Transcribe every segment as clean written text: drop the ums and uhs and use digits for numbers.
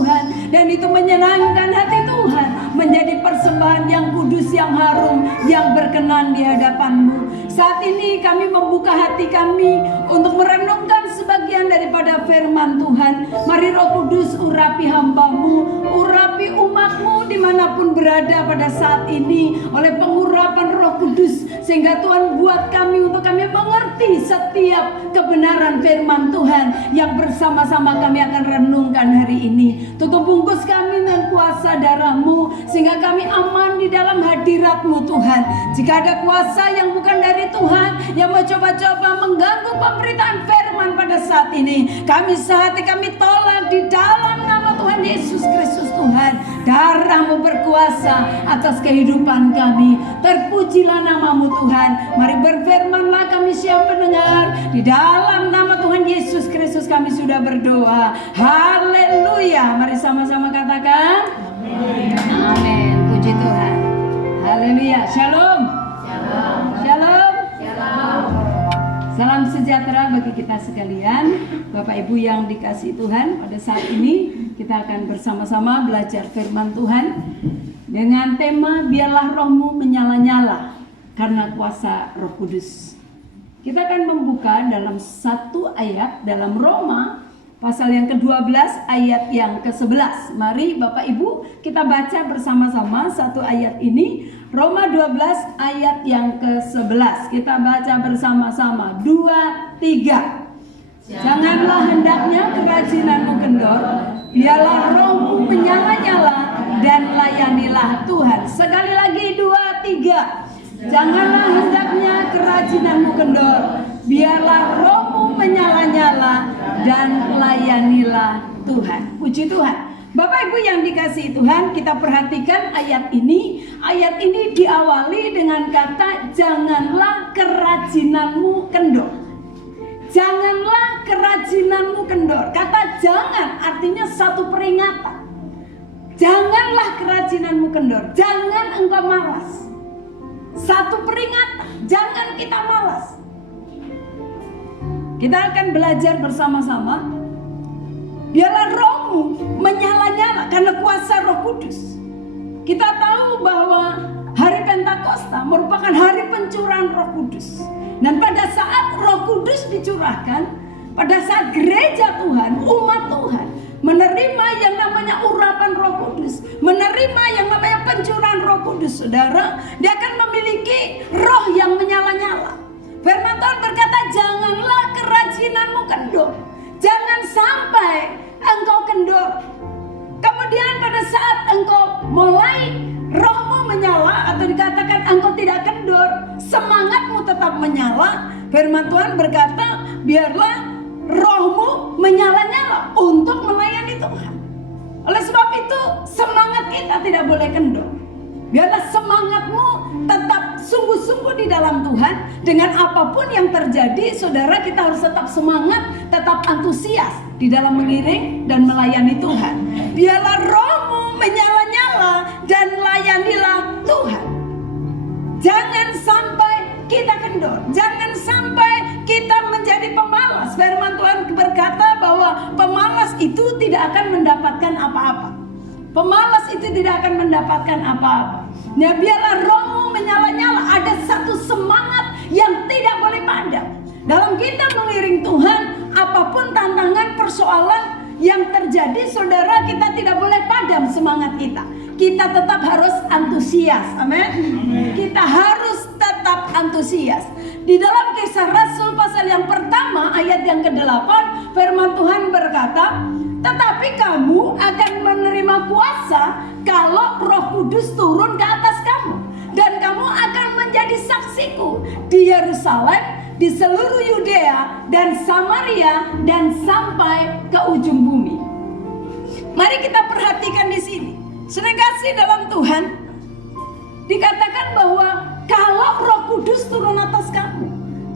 Tuhan, dan itu menyenangkan hati Tuhan, menjadi persembahan yang kudus, yang harum, yang berkenan di hadapan-Mu. Saat ini kami membuka hati kami untuk merenungkan sebagian daripada firman Tuhan. Mari Roh Kudus urapi hamba-Mu, urapi umat-Mu dimanapun berada pada saat ini oleh pengurapan Roh Kudus, sehingga Tuhan buat kami untuk kami mengerti setiap kebenaran firman Tuhan yang bersama-sama kami akan renungkan hari ini. Tutup bungkus kami dengan kuasa darah-Mu, sehingga kami aman di dalam hadirat-Mu Tuhan. Jika ada kuasa yang bukan dari Tuhan yang mau coba-coba mengganggu pemberitaan firman pada saat ini, kami sehati kami tolak di dalam nama Tuhan Yesus Kristus. Tuhan, darah-Mu berkuasa atas kehidupan kami. Terpujilah nama-Mu Tuhan. Mari berfirmanlah, kami siap mendengar. Di dalam nama Tuhan Yesus Kristus kami sudah berdoa. Haleluya. Mari sama-sama katakan amin. Amin. Puji Tuhan. Haleluya. Shalom. Shalom. Shalom. Shalom. Salam sejahtera bagi kita sekalian. Bapak Ibu yang dikasihi Tuhan, pada saat ini kita akan bersama-sama belajar firman Tuhan dengan tema biarlah rohmu menyala-nyala karena kuasa Roh Kudus. Kita akan membuka dalam satu ayat dalam Roma pasal yang ke-12 ayat yang ke-11. Mari Bapak Ibu kita baca bersama-sama satu ayat ini. Roma 12 ayat yang ke-11. Kita baca bersama-sama. 2, 3. Janganlah hendaknya kerajinanmu kendor, biarlah rohmu menyala-nyala dan layanilah Tuhan. Sekali lagi 2, 3. Janganlah hendaknya kerajinanmu kendor, biarlah rohmu menyala-nyala dan layanilah Tuhan. Puji Tuhan. Bapak Ibu yang dikasihi Tuhan, kita perhatikan ayat ini. Ayat ini diawali dengan kata janganlah kerajinanmu kendor. Janganlah kerajinanmu kendor. Kata jangan artinya satu peringatan. Janganlah kerajinanmu kendor. Jangan engkau malas. Satu peringatan. Jangan kita malas. Kita akan belajar bersama-sama. Biarlah rohmu menyala-nyala karena kuasa Roh Kudus. Kita tahu bahwa hari Pentakosta merupakan hari pencurahan Roh Kudus. Dan pada saat Roh Kudus dicurahkan, pada saat gereja Tuhan, umat Tuhan menerima yang namanya urapan Roh Kudus, menerima yang namanya pencurahan Roh Kudus, saudara, dia akan memiliki roh yang menyala-nyala. Firman Tuhan berkata, janganlah kerajinanmu kendor. Jangan sampai engkau kendor. Kemudian pada saat engkau mulai rohmu menyala, atau dikatakan engkau tidak kendor, semangatmu tetap menyala, firman Tuhan berkata biarlah rohmu menyala-nyala untuk melayani Tuhan. Oleh sebab itu semangat kita tidak boleh kendor. Biarlah semangatmu tetap sungguh-sungguh di dalam Tuhan. Dengan apapun yang terjadi, saudara, kita harus tetap semangat, tetap antusias di dalam mengiring dan melayani Tuhan. Biarlah rohmu menyala-nyala dan layanilah Tuhan. Jangan sampai kita kendor. Jangan sampai kita menjadi pemalas. Firman Tuhan berkata bahwa pemalas itu tidak akan mendapatkan apa-apa. Pemalas itu tidak akan mendapatkan apa-apa. Nah, biarlah rohmu menyala-nyala. Ada satu semangat yang tidak boleh padam. Dalam kita mengiring Tuhan, apapun tantangan, persoalan yang terjadi, saudara, kita tidak boleh padam semangat kita. Kita tetap harus antusias. Amin. Kita harus tetap antusias. Di dalam Kisah Rasul pasal yang pertama ayat yang ke-8, firman Tuhan berkata, tetapi kamu akan menerima kuasa kalau Roh Kudus turun ke atas kamu, dan kamu akan menjadi saksiku di Yerusalem, di seluruh Yudea dan Samaria, dan sampai ke ujung bumi. Mari kita perhatikan di sini. Saudara kasih dalam Tuhan, dikatakan bahwa kalau Roh Kudus turun atas kamu,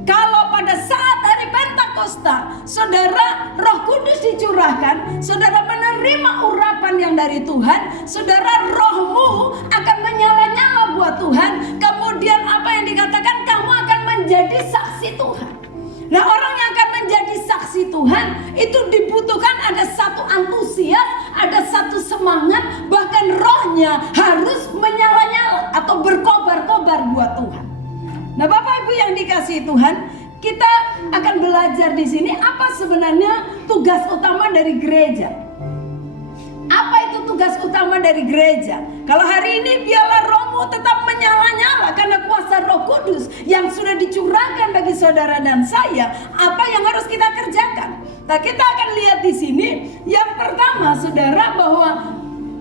kalau pada saat hari Pentakosta, saudara, Roh Kudus dicurahkan, saudara menerima urapan yang dari Tuhan, saudara, rohmu akan menyala-nyala buat Tuhan. Kemudian apa yang dikatakan, kamu akan menjadi saksi Tuhan. Nah, orang yang akan menjadi saksi Tuhan itu dibutuhkan ada satu antusias, ada satu dalamnya harus menyala-nyala atau berkobar-kobar buat Tuhan. Nah, Bapak Ibu yang dikasihi Tuhan, kita akan belajar di sini apa sebenarnya tugas utama dari gereja. Apa itu tugas utama dari gereja? Kalau hari ini biarlah rohmu tetap menyala-nyala karena kuasa Roh Kudus yang sudah dicurahkan bagi saudara dan saya. Apa yang harus kita kerjakan? Nah, kita akan lihat di sini. Yang pertama, saudara, bahwa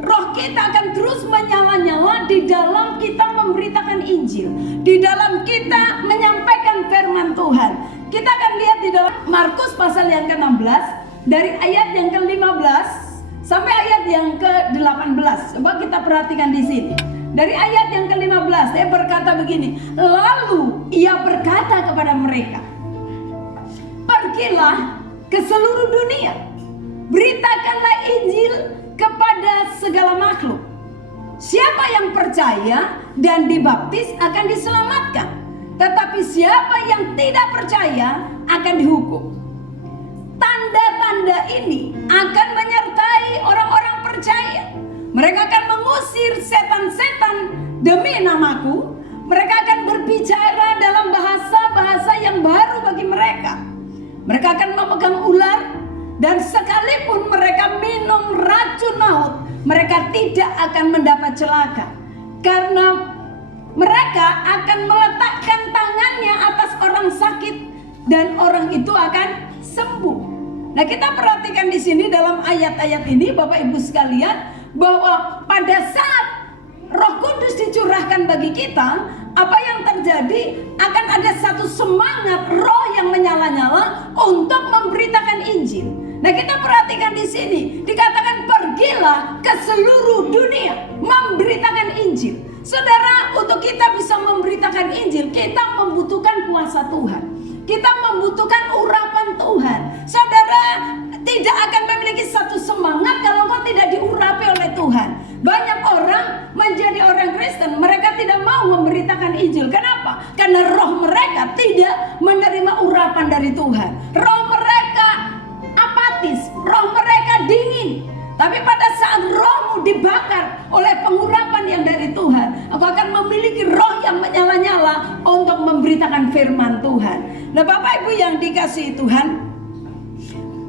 roh kita akan terus menyala-nyala di dalam kita memberitakan Injil, di dalam kita menyampaikan firman Tuhan. Kita akan lihat di dalam Markus pasal yang ke-16 dari ayat yang ke-15 sampai ayat yang ke-18. Coba kita perhatikan di sini. Dari ayat yang ke-15 dia berkata begini, lalu ia berkata kepada mereka, pergilah ke seluruh dunia, beritakanlah Injil kepada segala makhluk. Siapa yang percaya dan dibaptis akan diselamatkan, tetapi siapa yang tidak percaya akan dihukum. Tanda-tanda ini akan menyertai orang-orang percaya. Mereka akan mengusir setan-setan demi namaku. Mereka akan berbicara dalam bahasa-bahasa yang baru bagi mereka. Mereka akan memegang ular, dan sekalipun mereka minum racun maut, mereka tidak akan mendapat celaka, karena mereka akan meletakkan tangannya atas orang sakit dan orang itu akan sembuh. Nah, kita perhatikan di sini dalam ayat-ayat ini, Bapak Ibu sekalian, bahwa pada saat Roh Kudus dicurahkan bagi kita, apa yang terjadi? Akan ada satu semangat roh yang menyala-nyala untuk memberitakan Injil. Nah, kita perhatikan di sini, dikatakan pergilah ke seluruh dunia memberitakan Injil. Saudara, untuk kita bisa memberitakan Injil, kita membutuhkan kuasa Tuhan. Kita membutuhkan urapan Tuhan. Saudara tidak akan memiliki satu semangat kalau kau tidak diurapi oleh Tuhan. Banyak orang menjadi orang Kristen, mereka tidak mau memberitakan Injil. Kenapa? Karena roh mereka tidak menerima urapan dari Tuhan. Roh mereka apatis, roh mereka dingin. Tapi pada saat rohmu dibakar oleh pengurapan yang dari Tuhan, aku akan memiliki roh yang menyala-nyala untuk memberitakan firman Tuhan. Nah, Bapak Ibu yang dikasihi Tuhan,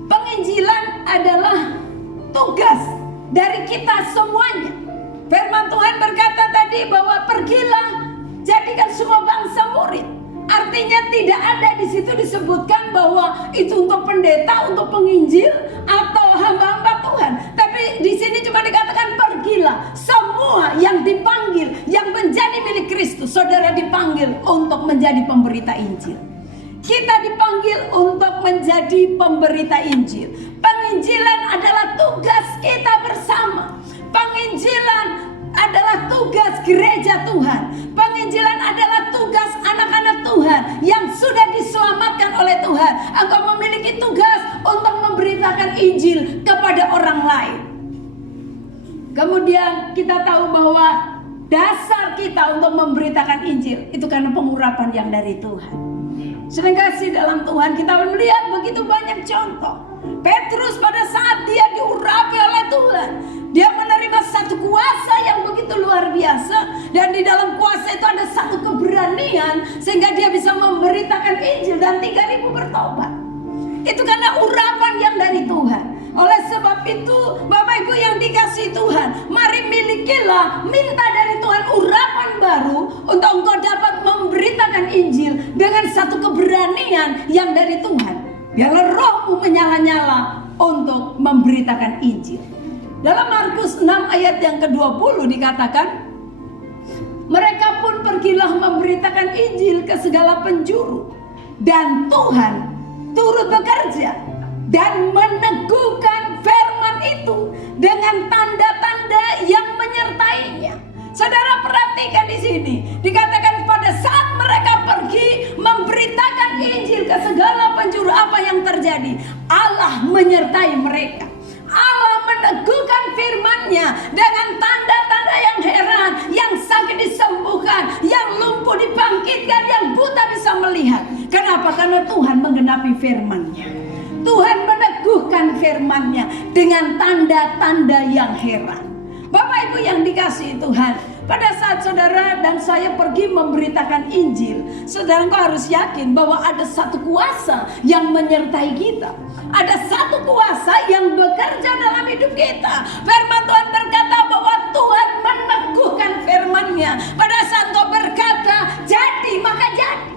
penginjilan adalah tugas dari kita semuanya. Firman Tuhan berkata tadi bahwa pergilah, jadikan semua bangsa murid. Artinya tidak ada di situ disebutkan bahwa itu untuk pendeta, untuk penginjil atau hamba-hamba Tuhan. Tapi di sini cuma dikatakan pergilah. Semua yang dipanggil, yang menjadi milik Kristus, saudara dipanggil untuk menjadi pemberita Injil. Kita dipanggil untuk menjadi pemberita Injil. Penginjilan adalah tugas kita bersama. Penginjilan adalah tugas gereja Tuhan. Penginjilan adalah tugas anak-anak Tuhan yang sudah diselamatkan oleh Tuhan. Engkau memiliki tugas untuk memberitakan Injil kepada orang lain. Kemudian kita tahu bahwa dasar kita untuk memberitakan Injil itu karena pengurapan yang dari Tuhan. Sering kasih dalam Tuhan kita melihat begitu banyak contoh. Petrus pada saat dia diurapi oleh Tuhan, dia menerima satu kuasa yang begitu luar biasa. Dan di dalam kuasa itu ada satu keberanian sehingga dia bisa memberitakan Injil dan 3.000 bertobat. Itu karena urapan yang dari Tuhan. Oleh sebab itu, Bapak Ibu yang dikasihi Tuhan, mari milikilah, minta dari Tuhan urapan baru untuk engkau dapat memberitakan Injil dengan satu keberanian yang dari Tuhan. Biarlah rohmu menyala-nyala untuk memberitakan Injil. Dalam Markus 6 ayat yang ke-20 dikatakan, mereka pun pergilah memberitakan Injil ke segala penjuru, dan Tuhan turut bekerja dan meneguhkan firman itu dengan tanda-tanda yang menyertainya. Saudara perhatikan di sini, dikatakan pada saat mereka pergi memberitakan Injil ke segala penjuru, apa yang terjadi? Allah menyertai mereka. Allah meneguhkan firman-Nya dengan tanda-tanda yang heran, yang sakit disembuhkan, yang lumpuh dibangkitkan, yang buta bisa melihat. Kenapa? Karena Tuhan menggenapi firman-Nya. Tuhan meneguhkan firman-Nya dengan tanda-tanda yang heran. Bapak Ibu yang dikasihi Tuhan, pada saat saudara dan saya pergi memberitakan Injil, saudara engkau harus yakin bahwa ada satu kuasa yang menyertai kita. Ada satu kuasa yang bekerja dalam hidup kita. Firman Tuhan berkata bahwa Tuhan meneguhkan firman-Nya. Pada saat engkau berkata jadi, maka jadi.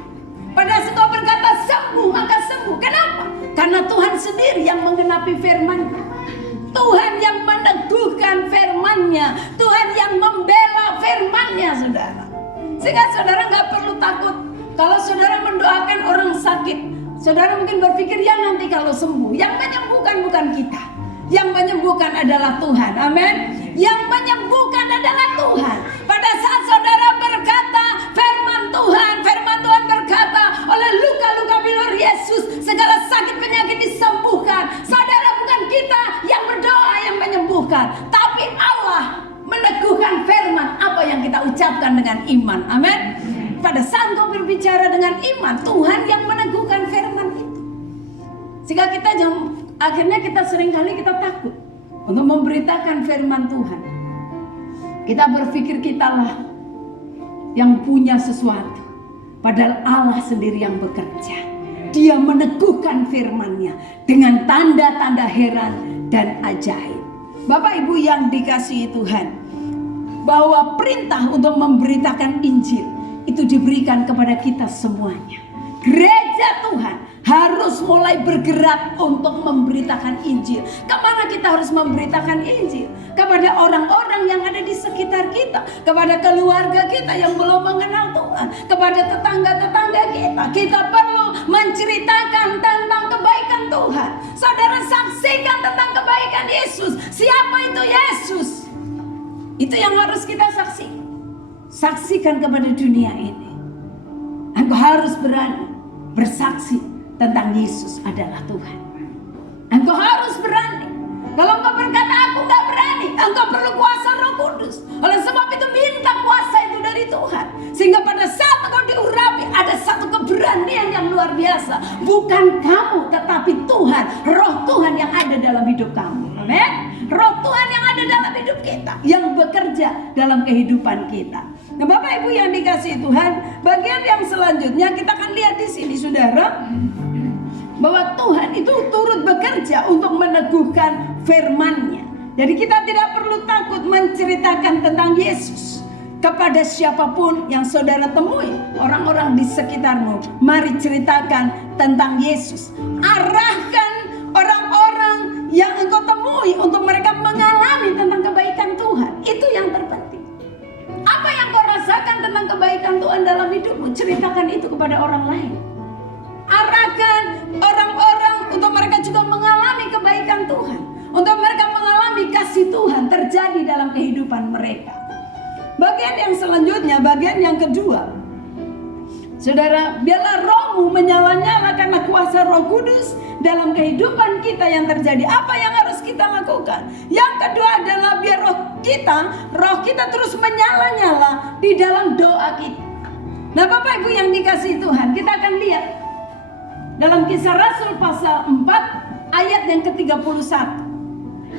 Pada saat engkau berkata sembuh, maka sembuh. Kenapa? Karena Tuhan sendiri yang menggenapi firman-Nya. Tuhan yang meneguhkan firman-Nya, Tuhan yang membela firman-Nya, saudara. Sehingga saudara nggak perlu takut kalau saudara mendoakan orang sakit. Saudara mungkin berpikir ya nanti kalau sembuh. Yang menyembuhkan bukan kita, yang menyembuhkan adalah Tuhan. Amin. Yang menyembuhkan adalah Tuhan. Pada saat saudara berkata firman Tuhan berkata oleh luka-luka bilur Yesus segala sakit penyakit disembuhkan. Saudara, bukan kita yang berdoa yang menyembuhkan, tapi Allah meneguhkan firman apa yang kita ucapkan dengan iman. Amin. Pada saat kau berbicara dengan iman, Tuhan yang meneguhkan firman itu. Sehingga akhirnya kita seringkali kita takut untuk memberitakan firman Tuhan. Kita berpikir kitalah yang punya sesuatu, padahal Allah sendiri yang bekerja. Dia meneguhkan firman-Nya dengan tanda-tanda heran dan ajaib. Bapak Ibu yang dikasihi Tuhan, bahwa perintah untuk memberitakan Injil itu diberikan kepada kita semuanya. Gereja Tuhan harus mulai bergerak untuk memberitakan Injil. Kemana kita harus memberitakan Injil? Kepada orang-orang yang ada di sekitar kita, kepada keluarga kita yang belum mengenal Tuhan, kepada tetangga-tetangga kita. Kita perlu menceritakan tentang kebaikan Tuhan. Saudara, saksikan tentang kebaikan Yesus. Siapa itu Yesus? Itu yang harus kita saksikan. Saksikan kepada dunia ini. Engkau harus berani bersaksi tentang Yesus adalah Tuhan. Engkau harus berani. Kalau engkau berkata aku gak berani, engkau perlu kuasa Roh Kudus. Oleh sebab itu minta kuasa itu dari Tuhan. Sehingga pada saat engkau diurapi ada satu keberanian yang luar biasa. Bukan kamu tetapi Tuhan, Roh Tuhan yang ada dalam hidup kamu. Amin. Roh Tuhan yang ada dalam hidup kita, yang bekerja dalam kehidupan kita. Nah, Bapak Ibu yang dikasihi Tuhan, bagian yang selanjutnya kita akan lihat di sini, saudara, bahwa Tuhan itu turut bekerja untuk meneguhkan firman-Nya. Jadi kita tidak perlu takut menceritakan tentang Yesus kepada siapapun yang saudara temui, orang-orang di sekitarmu. Mari ceritakan tentang Yesus. Arahkan orang-orang yang engkau temui untuk mereka mengalami tentang kebaikan Tuhan. Itu yang terpenting. Apa yang kau rasakan tentang kebaikan Tuhan dalam hidupmu, ceritakan itu kepada orang lain. Arahkan orang-orang untuk mereka juga mengalami kebaikan Tuhan, untuk mereka mengalami kasih Tuhan terjadi dalam kehidupan mereka. Bagian yang selanjutnya, bagian yang kedua, saudara, biarlah rohmu menyala-nyala karena kuasa Roh Kudus dalam kehidupan kita yang terjadi. Apa yang harus kita lakukan? Yang kedua adalah biar roh kita terus menyala-nyala di dalam doa kita. Nah, Bapak Ibu yang dikasihi Tuhan, kita akan lihat dalam Kisah Rasul pasal 4 ayat yang ke-31.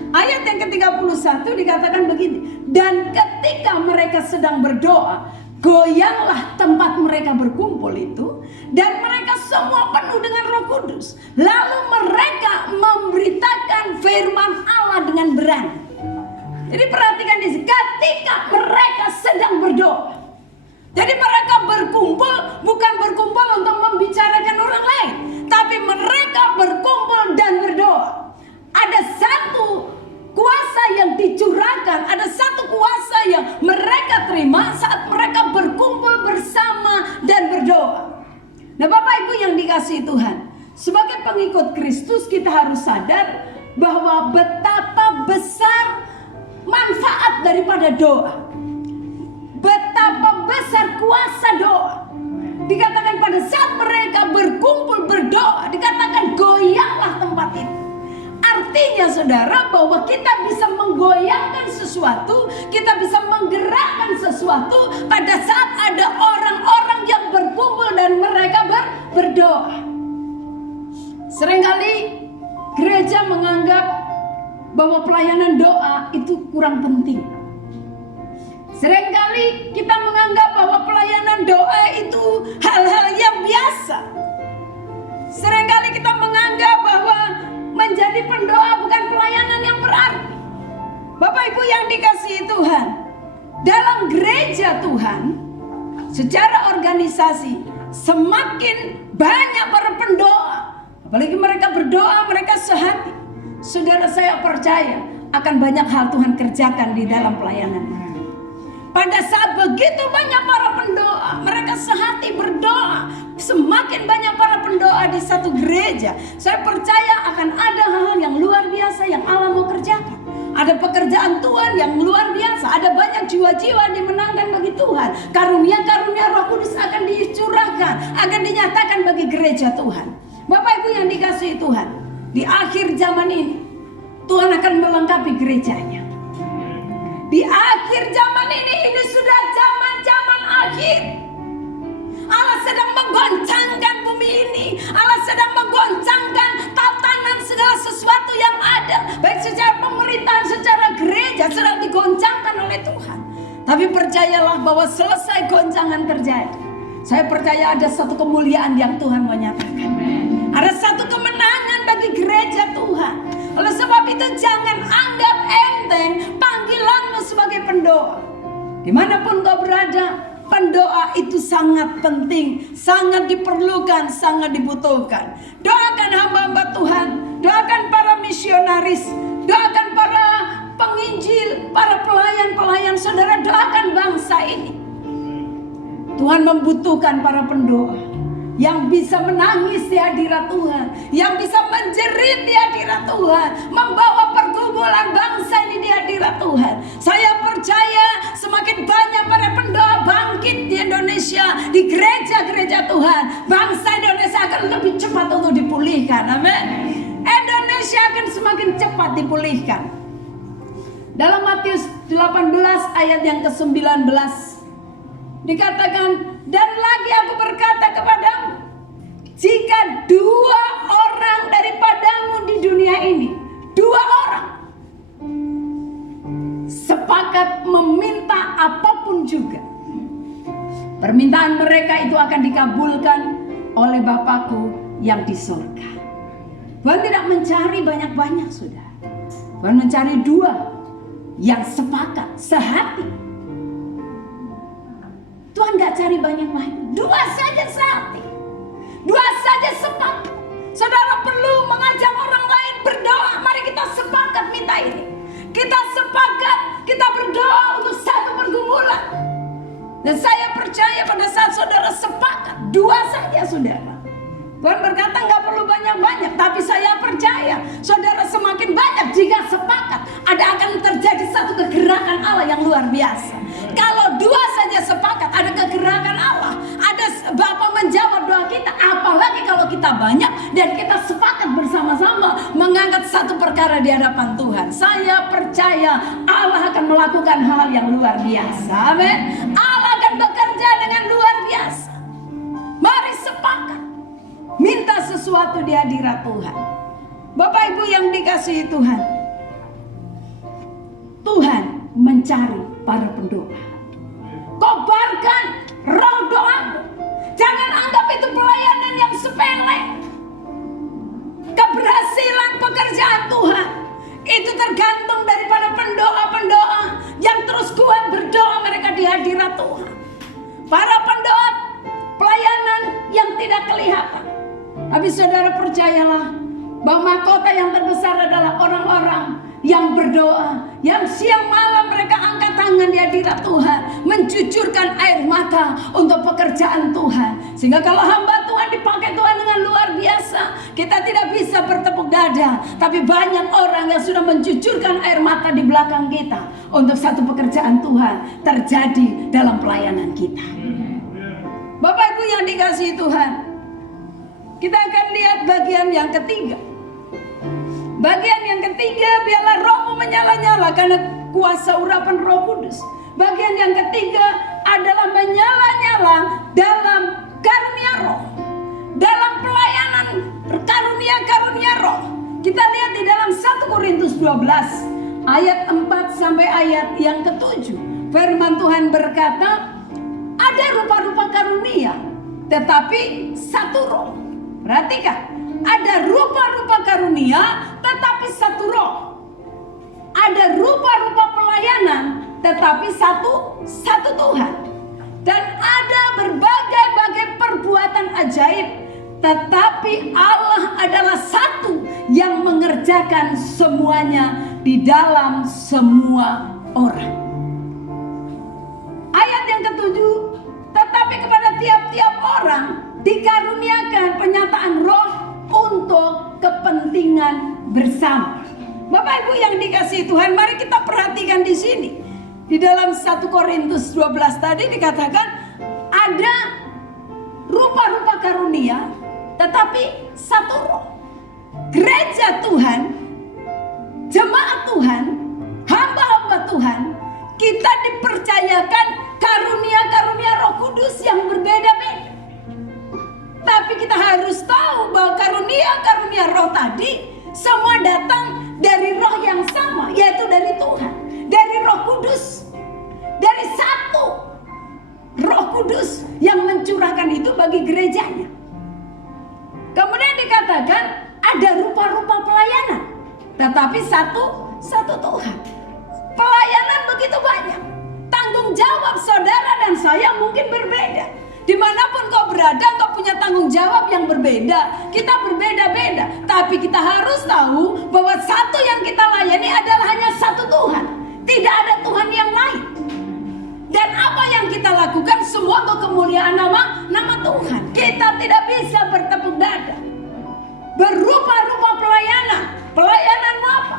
Ayat yang ke-31 dikatakan begini, dan ketika mereka sedang berdoa, goyanglah tempat mereka berkumpul itu, dan mereka semua penuh dengan Roh Kudus. Lalu mereka memberitakan firman Allah dengan berani. Jadi perhatikan di sini, ketika mereka sedang berdoa. Jadi mereka berkumpul, bukan berkumpul untuk membicarakan orang lain, tapi mereka berkumpul dan berdoa. Ada satu kuasa yang dicurahkan, ada satu kuasa yang mereka terima saat mereka berkumpul bersama dan berdoa. Nah, Bapak Ibu yang dikasihi Tuhan, sebagai pengikut Kristus kita harus sadar bahwa betapa besar manfaat daripada doa. Betapa besar kuasa doa. Dikatakan pada saat mereka berkumpul berdoa, dikatakan goyanglah tempat itu. Artinya saudara, bahwa kita bisa menggoyangkan sesuatu, kita bisa menggerakkan sesuatu pada saat ada orang-orang yang berkumpul dan mereka berdoa. Seringkali gereja menganggap bahwa pelayanan doa itu kurang penting. Seringkali kita menganggap bahwa pelayanan doa itu hal-hal yang biasa. Seringkali kita menganggap bahwa menjadi pendoa bukan pelayanan yang berarti. Bapak Ibu yang dikasihi Tuhan, dalam gereja Tuhan, secara organisasi, semakin banyak para pendoa, apalagi mereka berdoa, mereka sehati. Saudara, saya percaya akan banyak hal Tuhan kerjakan di dalam pelayanan ini. Pada saat begitu banyak para pendoa, mereka sehati berdoa, semakin banyak para pendoa di satu gereja, saya percaya akan ada hal-hal yang luar biasa yang Allah mau kerjakan. Ada pekerjaan Tuhan yang luar biasa, ada banyak jiwa-jiwa yang dimenangkan bagi Tuhan. Karunia-karunia Roh Kudus akan dicurahkan, akan dinyatakan bagi gereja Tuhan. Bapak Ibu yang dikasihi Tuhan, di akhir zaman ini Tuhan akan melengkapi gerejanya. Di akhir zaman ini sudah zaman-zaman akhir. Allah sedang menggoncangkan bumi ini. Allah sedang menggoncangkan tatanan segala sesuatu yang ada, baik secara pemerintahan, secara gereja sedang digoncangkan oleh Tuhan. Tapi percayalah bahwa selesai goncangan terjadi, saya percaya ada satu kemuliaan yang Tuhan mau nyatakan. Ada satu kemenangan bagi gereja Tuhan. Oleh sebab itu jangan anggap enteng panggilanmu sebagai pendoa. Dimanapun kau berada, pendoa itu sangat penting, sangat diperlukan, sangat dibutuhkan. Doakan hamba-hamba Tuhan, doakan para misionaris, doakan para penginjil, para pelayan-pelayan. Saudara, doakan bangsa ini. Tuhan membutuhkan para pendoa yang bisa menangis di hadirat Tuhan, yang bisa menjerit di hadirat Tuhan, membawa pergumulan bangsa ini di hadirat Tuhan. Saya percaya semakin banyak para pendoa bangkit di Indonesia, di gereja-gereja Tuhan, bangsa Indonesia akan lebih cepat untuk dipulihkan. Amin. Indonesia akan semakin cepat dipulihkan. Dalam Matius 18 ayat yang ke-19 dikatakan, dan lagi aku berkata kepadamu, jika 2 orang daripadamu di dunia ini, 2 orang sepakat meminta apapun juga, permintaan mereka itu akan dikabulkan oleh Bapakku yang di surga. Tuhan tidak mencari banyak-banyak, saudara. Tuhan mencari 2 yang sepakat, sehati. Tuhan gak cari banyak-banyak, 2 saja sehati, 2 saja sepakat. Saudara perlu mengajak orang lain berdoa. Mari kita sepakat minta ini. Kita sepakat, kita berdoa untuk satu pergumulan. Dan saya percaya pada saat saudara sepakat, 2 saja saudara, Tuhan berkata gak perlu banyak-banyak. Tapi saya percaya saudara semakin banyak jika sepakat, ada akan terjadi satu kegerakan Allah yang luar biasa. Kalau 2 saja sepakat, ada kegerakan Allah, ada Bapa menjawab doa kita. Apalagi kalau kita banyak dan kita sepakat bersama-sama mengangkat satu perkara di hadapan Tuhan. Saya percaya Allah akan melakukan hal yang luar biasa. Amin. Allah akan bekerja dengan luar biasa. Mari sepakat, minta sesuatu di hadirat Tuhan. Bapak Ibu yang dikasihi Tuhan, Tuhan mencari para pendoa. Kobarkan roh doamu. Jangan anggap itu pelayanan yang sepele. Keberhasilan pekerjaan Tuhan itu tergantung daripada pendoa-pendoa yang terus kuat berdoa mereka di hadirat Tuhan. Para pendoa pelayanan yang tidak kelihatan. Tapi saudara percayalah bahwa mahkota yang terbesar adalah orang-orang yang berdoa, yang siang malam mereka angkat tangan di hadirat Tuhan, mencucurkan air mata untuk pekerjaan Tuhan. Sehingga kalau hamba Tuhan dipakai Tuhan dengan luar biasa, kita tidak bisa bertepuk dada, tapi banyak orang yang sudah mencucurkan air mata di belakang kita untuk satu pekerjaan Tuhan terjadi dalam pelayanan kita. Bapak Ibu yang dikasihi Tuhan, kita akan lihat bagian yang ketiga. Bagian yang ketiga, biarlah rohmu menyala-nyala karena kuasa urapan Roh Kudus. Bagian yang ketiga adalah menyala-nyala dalam karunia roh, dalam pelayanan karunia-karunia roh. Kita lihat di dalam 1 Korintus 12 ayat 4 sampai ayat yang ke-7. Firman Tuhan berkata, ada rupa-rupa karunia, tetapi satu roh. Perhatikan, ada rupa-rupa karunia, tetapi satu roh. Ada rupa-rupa pelayanan, tetapi satu Tuhan. Dan ada berbagai-bagai perbuatan ajaib, tetapi Allah adalah satu yang mengerjakan semuanya di dalam semua orang. Ayat yang ketujuh, tetapi kepada tiap-tiap orang dikaruniakan penyataan roh untuk kepentingan bersama. Bapak Ibu yang dikasihi Tuhan, mari kita perhatikan di sini. Di dalam 1 Korintus 12 tadi dikatakan ada rupa-rupa karunia, tetapi satu roh. Gereja Tuhan, jemaat Tuhan, hamba-hamba Tuhan, kita dipercayakan karunia-karunia Roh Kudus yang berbeda-beda. Tapi kita harus tahu bahwa karunia-karunia roh tadi semua datang dari roh yang sama, yaitu dari Tuhan, dari Roh Kudus, dari satu Roh Kudus yang mencurahkan itu bagi gerejanya. Kemudian dikatakan ada rupa-rupa pelayanan, tetapi satu Tuhan. Pelayanan begitu banyak. Tanggung jawab saudara dan saya mungkin berbeda. Dimanapun kau berada, kau punya tanggung jawab yang berbeda. Kita berbeda-beda, tapi kita harus tahu bahwa satu yang kita layani adalah hanya satu Tuhan. Tidak ada Tuhan yang lain. Dan apa yang kita lakukan semua untuk kemuliaan nama Tuhan. Kita tidak bisa bertepuk dada. Berupa-rupa pelayanan. Pelayanan apa?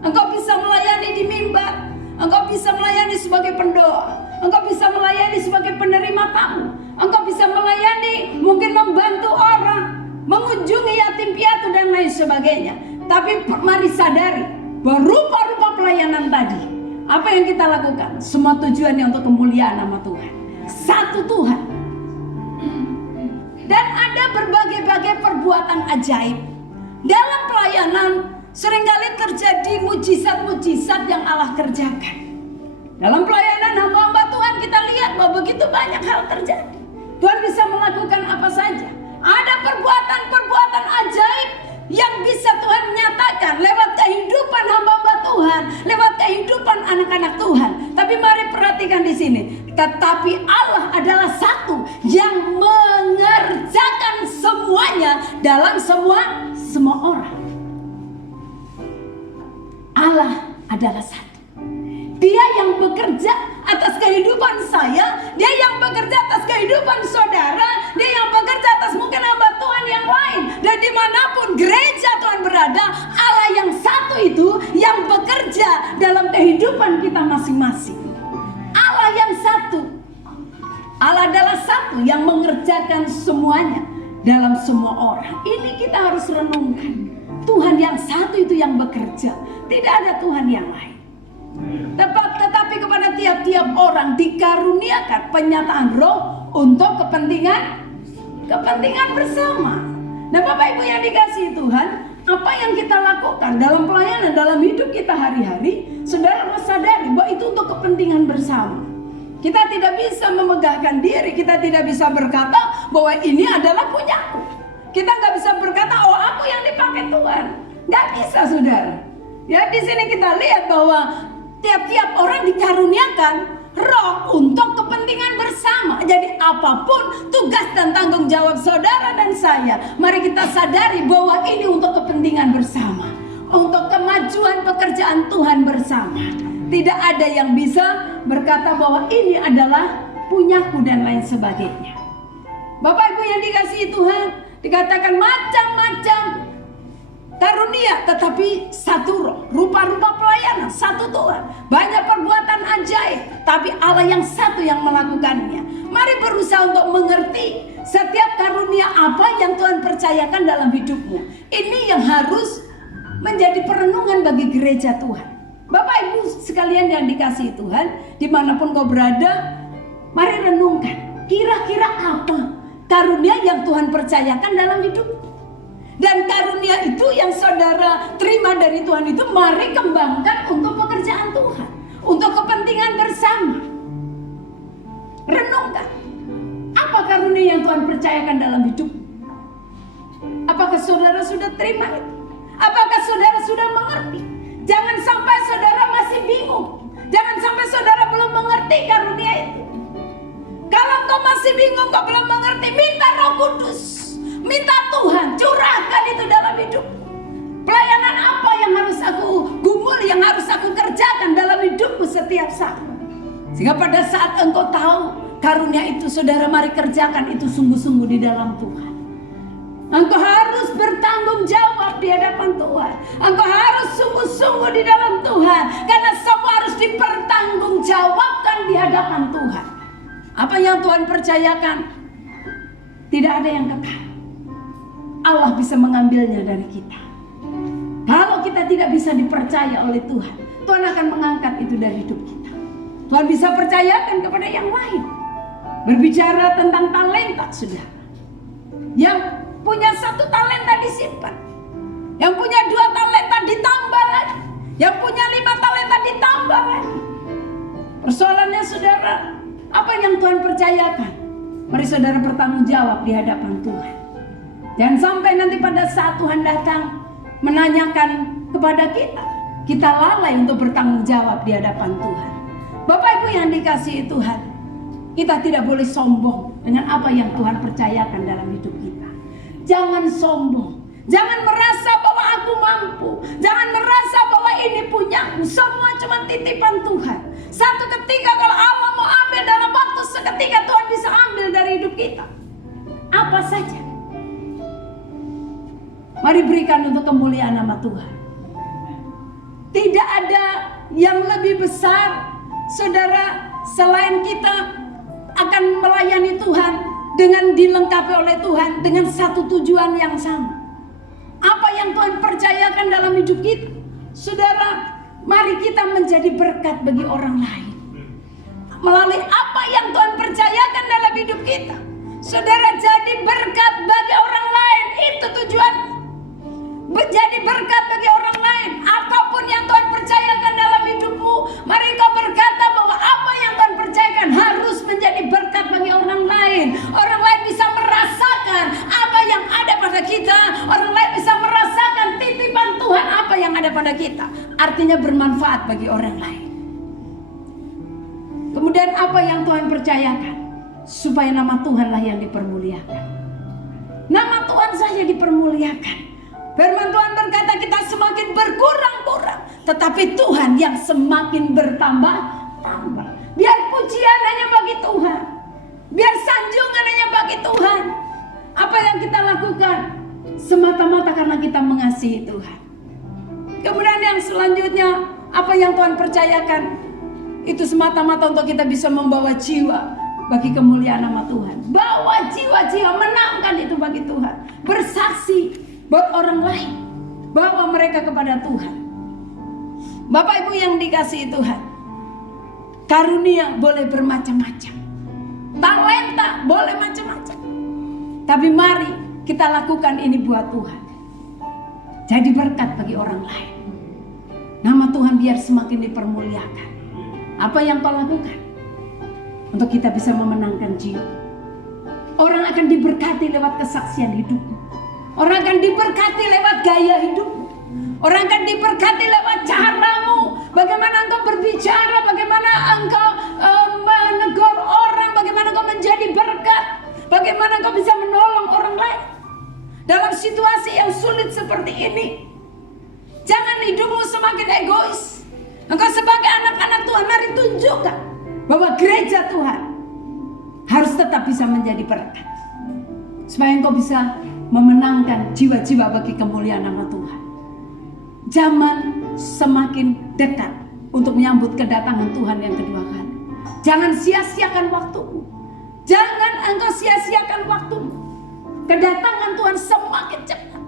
Engkau bisa melayani di mimbar, engkau bisa melayani sebagai pendoa, engkau bisa melayani sebagai penerima tamu, engkau bisa melayani mungkin membantu orang, mengunjungi yatim piatu dan lain sebagainya. Tapi mari sadari bahwa rupa-rupa pelayanan tadi, apa yang kita lakukan, semua tujuannya untuk kemuliaan nama Tuhan. Satu Tuhan. Dan ada berbagai-bagai perbuatan ajaib dalam pelayanan. Seringkali terjadi mujizat-mujizat yang Allah kerjakan. Dalam pelayanan hamba-hamba Tuhan kita lihat bahwa begitu banyak hal terjadi. Tuhan bisa melakukan apa saja. Ada perbuatan-perbuatan ajaib yang bisa Tuhan nyatakan lewat kehidupan hamba-hamba Tuhan, lewat kehidupan anak-anak Tuhan. Tapi mari perhatikan di sini. Tetapi Allah adalah satu yang mengerjakan semuanya dalam semua orang. Allah adalah satu. Dia yang bekerja atas kehidupan saya, dia yang bekerja atas kehidupan saudara, dia yang bekerja atas mungkin hamba Tuhan yang lain. Dan dimanapun gereja Tuhan berada, Allah yang satu itu yang bekerja dalam kehidupan kita masing-masing. Allah yang satu. Allah adalah satu yang mengerjakan semuanya dalam semua orang. Ini kita harus renungkan. Tuhan yang satu itu yang bekerja. Tidak ada Tuhan yang lain. Tetapi kepada tiap-tiap orang dikaruniakan penyataan roh untuk kepentingan bersama. Nah Bapak Ibu yang dikasihi Tuhan, apa yang kita lakukan dalam pelayanan, dalam hidup kita hari-hari, saudara harus sadari bahwa itu untuk kepentingan bersama. Kita tidak bisa memegahkan diri, kita tidak bisa berkata bahwa ini adalah punyaku. Kita nggak bisa berkata, oh aku yang dipakai Tuhan. Nggak bisa saudara. Ya di sini kita lihat bahwa tiap-tiap orang dikaruniakan roh untuk kepentingan bersama. Jadi apapun tugas dan tanggung jawab saudara dan saya, mari kita sadari bahwa ini untuk kepentingan bersama. Untuk kemajuan pekerjaan Tuhan bersama. Tidak ada yang bisa berkata bahwa ini adalah punyaku dan lain sebagainya. Bapak Ibu yang dikasihi Tuhan, dikatakan macam-macam karunia, tetapi satu roh, rupa-rupa pelayanan, satu Tuhan, banyak perbuatan ajaib, tapi Allah yang satu yang melakukannya. Mari berusaha untuk mengerti setiap karunia apa yang Tuhan percayakan dalam hidupmu. Ini yang harus menjadi perenungan bagi gereja Tuhan. Bapak Ibu sekalian yang dikasihi Tuhan, dimanapun kau berada, mari renungkan, kira-kira apa karunia yang Tuhan percayakan dalam hidupmu. Dan karunia itu yang saudara terima dari Tuhan itu, mari kembangkan untuk pekerjaan Tuhan, untuk kepentingan bersama. bersama. Renungkan, apa karunia yang Tuhan percayakan dalam hidup? Apakah saudara sudah terima itu? Apakah saudara sudah mengerti? Jangan sampai saudara masih bingung. Jangan sampai saudara belum mengerti karunia itu. Kalau kau masih bingung, kau belum mengerti, minta Roh Kudus. Minta Tuhan curahkan itu dalam hidup. Pelayanan apa yang harus aku gumuli, yang harus aku kerjakan dalam hidupku setiap saat. Sehingga pada saat engkau tahu karunia itu, saudara, mari kerjakan itu sungguh-sungguh di dalam Tuhan. Engkau harus bertanggung jawab di hadapan Tuhan. Engkau harus sungguh-sungguh di dalam Tuhan. Karena semua harus dipertanggungjawabkan di hadapan Tuhan. Apa yang Tuhan percayakan, tidak ada yang kekal. Allah bisa mengambilnya dari kita. Kalau kita tidak bisa dipercaya oleh Tuhan, Tuhan akan mengangkat itu dari hidup kita. Tuhan bisa percayakan kepada yang lain. Berbicara tentang talenta, saudara. Yang punya 1 talenta disimpan. Yang punya 2 talenta ditambah lagi. Yang punya 5 talenta ditambah lagi. Persoalannya, saudara, apa yang Tuhan percayakan? Mari saudara bertanggung jawab di hadapan Tuhan. Jangan sampai nanti pada saat Tuhan datang menanyakan kepada kita, kita lalai untuk bertanggung jawab di hadapan Tuhan. Bapak Ibu yang dikasihi Tuhan, kita tidak boleh sombong dengan apa yang Tuhan percayakan dalam hidup kita. Jangan sombong. Jangan merasa bahwa aku mampu. Jangan merasa bahwa ini punyaku. Semua cuma titipan Tuhan. Satu ketika kalau Allah mau ambil dalam waktu seketika, Tuhan bisa ambil dari hidup kita. Apa saja. Mari berikan untuk kemuliaan nama Tuhan. Tidak ada yang lebih besar, saudara, selain kita akan melayani Tuhan dengan dilengkapi oleh Tuhan dengan satu tujuan yang sama. Apa yang Tuhan percayakan dalam hidup kita, saudara, mari kita menjadi berkat bagi orang lain. Melalui apa yang Tuhan percayakan dalam hidup kita, saudara, jadi berkat bagi orang lain. Itu tujuan. Menjadi berkat bagi orang lain. Apapun yang Tuhan percayakan dalam hidupmu, mari kau berkata bahwa apa yang Tuhan percayakan harus menjadi berkat bagi orang lain. Orang lain bisa merasakan apa yang ada pada kita. Orang lain bisa merasakan titipan Tuhan apa yang ada pada kita. Artinya bermanfaat bagi orang lain. Kemudian apa yang Tuhan percayakan? Supaya nama Tuhanlah yang dipermuliakan. Nama Tuhan saja dipermuliakan. Firman Tuhan berkata kita semakin berkurang-kurang, tetapi Tuhan yang semakin bertambah-tambah. Biar pujian hanya bagi Tuhan. Biar sanjungan hanya bagi Tuhan. Apa yang kita lakukan semata-mata karena kita mengasihi Tuhan. Kemudian yang selanjutnya, apa yang Tuhan percayakan, itu semata-mata untuk kita bisa membawa jiwa bagi kemuliaan nama Tuhan. Bawa jiwa-jiwa, menangkan itu bagi Tuhan. Bersaksi buat orang lain, bawa mereka kepada Tuhan. Bapak Ibu yang dikasihi Tuhan, karunia boleh bermacam-macam, talenta boleh macam-macam, tapi mari kita lakukan ini buat Tuhan. Jadi berkat bagi orang lain. Nama Tuhan biar semakin dipermuliakan. Apa yang kau lakukan untuk kita bisa memenangkan jiwa? Orang akan diberkati lewat kesaksian hidupmu. Orang akan diberkati lewat gaya hidupmu. Orang akan diberkati lewat caramu. Bagaimana engkau berbicara, bagaimana engkau menegur orang, bagaimana engkau menjadi berkat, bagaimana engkau bisa menolong orang lain. Dalam situasi yang sulit seperti ini, jangan hidupmu semakin egois. Engkau sebagai anak-anak Tuhan, mari tunjukkan bahwa gereja Tuhan harus tetap bisa menjadi berkat. Supaya engkau bisa memenangkan jiwa-jiwa bagi kemuliaan nama Tuhan. Zaman semakin dekat untuk menyambut kedatangan Tuhan yang kedua kali. Jangan sia-siakan waktumu. Jangan engkau sia-siakan waktumu. Kedatangan Tuhan semakin cepat.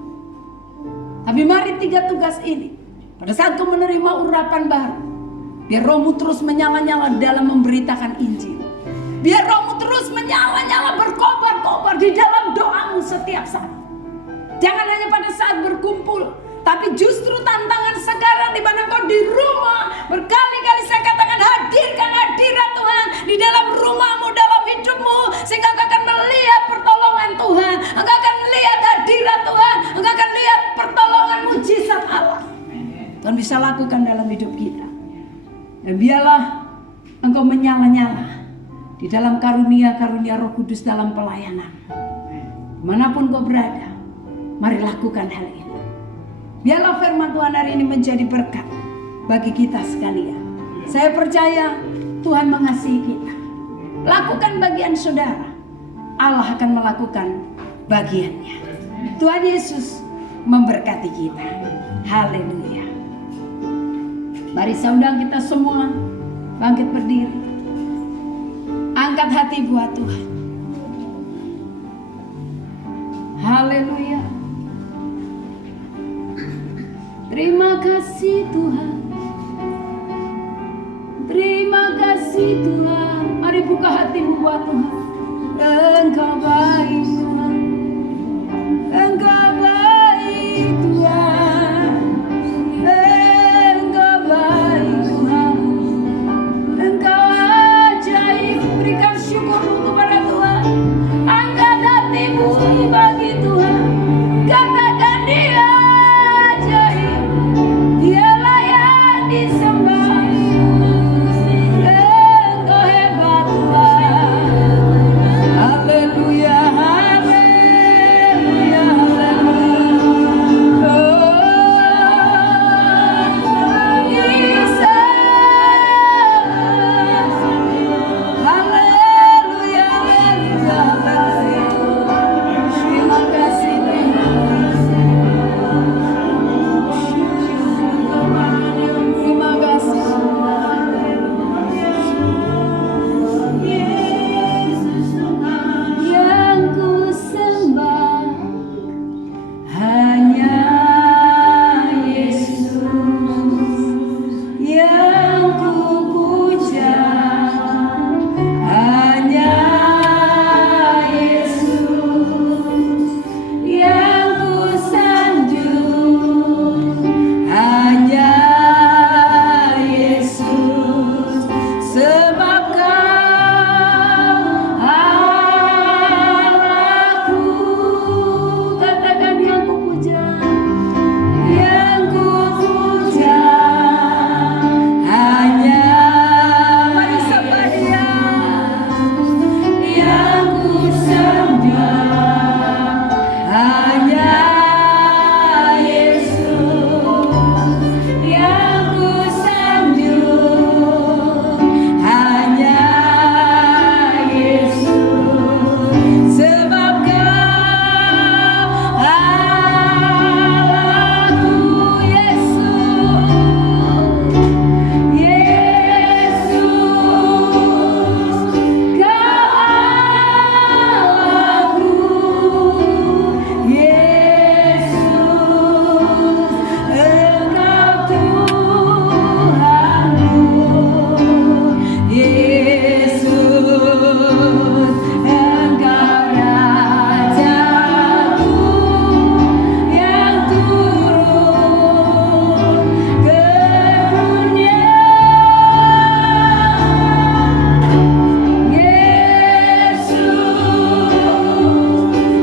Tapi mari 3 tugas ini, pada saat kau menerima urapan baru, biar rohmu terus menyala-nyala dalam memberitakan Injil. Biar rohmu terus menyala-nyala, berkobar-kobar di dalam doamu setiap saat. Jangan hanya pada saat berkumpul, tapi justru tantangan sekarang di mana kau di rumah, berkali-kali saya katakan hadirkan Engkau menyala-nyala di dalam karunia-karunia Roh Kudus dalam pelayanan. Dimanapun kau berada, mari lakukan hal ini. Biarlah firman Tuhan hari ini menjadi berkat bagi kita sekalian. Saya percaya Tuhan mengasihi kita. Lakukan bagian saudara, Allah akan melakukan bagiannya. Tuhan Yesus memberkati kita. Haleluya. Mari saya undang kita semua bangkit berdiri. Angkat hati buat Tuhan. Haleluya. Terima kasih Tuhan. Terima kasih Tuhan. Mari buka hatimu buat Tuhan. Engkau baik Tuhan. Engkau baik Tuhan. Engkau baik Tuhan. Engkau ajaib. Berikan syukur kepada Tuhan. Angkat hatimu bagi Tuhan. Katakan Dia ajaib. Dialah yang disembah. Engkau hebat Tuhan. Haleluya, haleluya, haleluya. Oh, Yesus. Haleluya, haleluya, haleluya. Terima kasih, terima kasih. Terima kasih. Yang ku sembah hanya Yesus, yang ku puja hanya Yesus, yang ku sanjung hanya Yesus, sebab Kau Allahku. Katakan yang ku puja, yang ku puja hanya. Mari sembah Dia. Yang ku sembah hanya Yesus, yang ku sanjung hanya Yesus, sebab Kau Allahku. Yesus, Yesus, Kau Allahku. Yesus, Engkau Tuhanku. Yesus, Engkau Rajaku yang turun ke dunia. Yesus,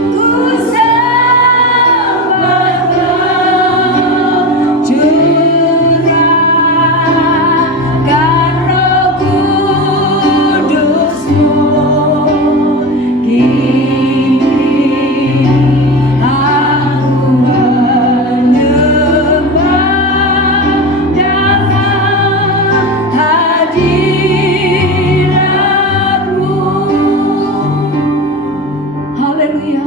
ku sembah Kau, curahkan Roh Kudus-Mu. Kini aku menyembah dalam hadirat-Mu. Haleluya.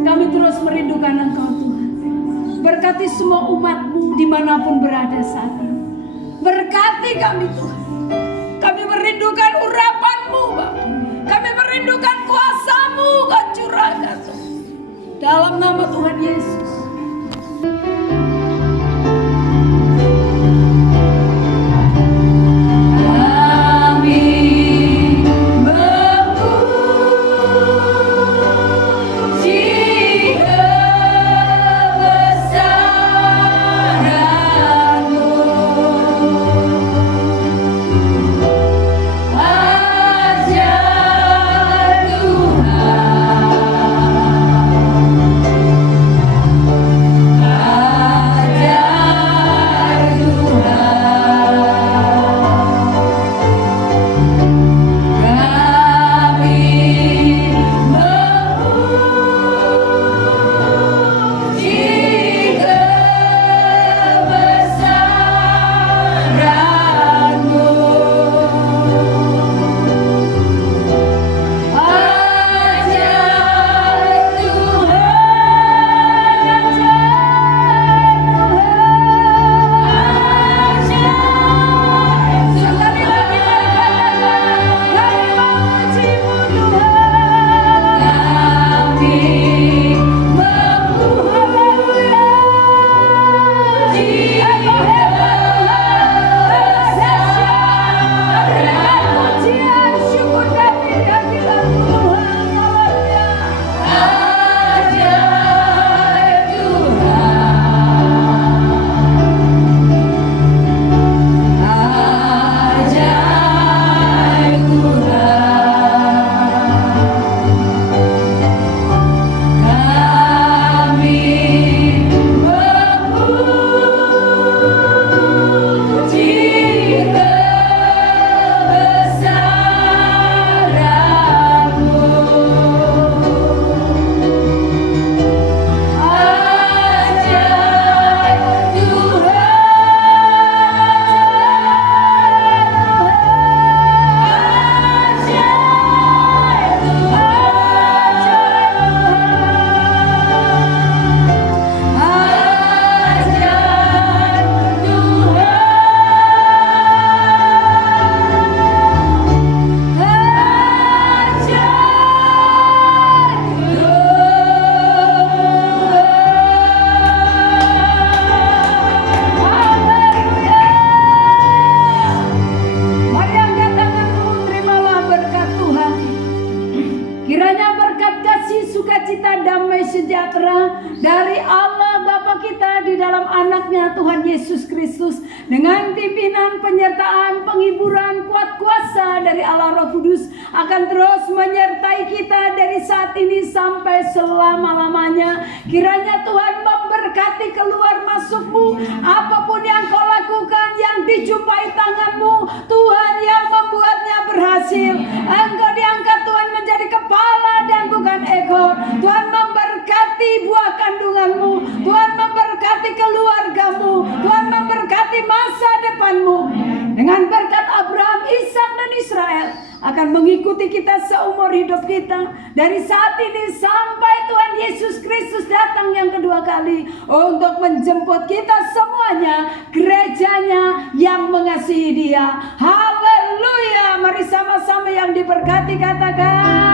Kami terus merindukan Engkau Tuhan. Berkati semua umat-Mu dimanapun berada saat ini. Berkati kami Tuhan. Kami merindukan urapan-Mu Bapa. Kami merindukan kuasa-Mu Kau curahkan Tuhan. Dalam nama Tuhan Yesus. Kami memuji kebesaran-Mu. Ajar Tuhan. dari Allah Bapa kita di dalam anaknya Tuhan Yesus Kristus, dengan pimpinan, penyertaan, penghiburan, kuat kuasa dari Allah Roh Kudus akan terus menyertai kita dari saat ini sampai selama-lamanya. Kiranya Tuhan memberkati keluar masukmu, apapun yang kau lakukan, yang dijumpai tanganmu, Tuhan yang membuatnya berhasil. Engkau diangkat Tuhan menjadi kepala dan bukan ekor. Tuhan memberkati buah kandunganmu, Tuhan memberkati keluargamu, Tuhan memberkati masa depanmu. Dengan berkat Abraham, Ishak dan Israel akan mengikuti kita seumur hidup kita, dari saat ini sampai Tuhan Yesus Kristus datang yang kedua kali untuk menjemput kita semuanya, gerejanya yang mengasihi Dia. Haleluya. Mari sama-sama yang diberkati katakan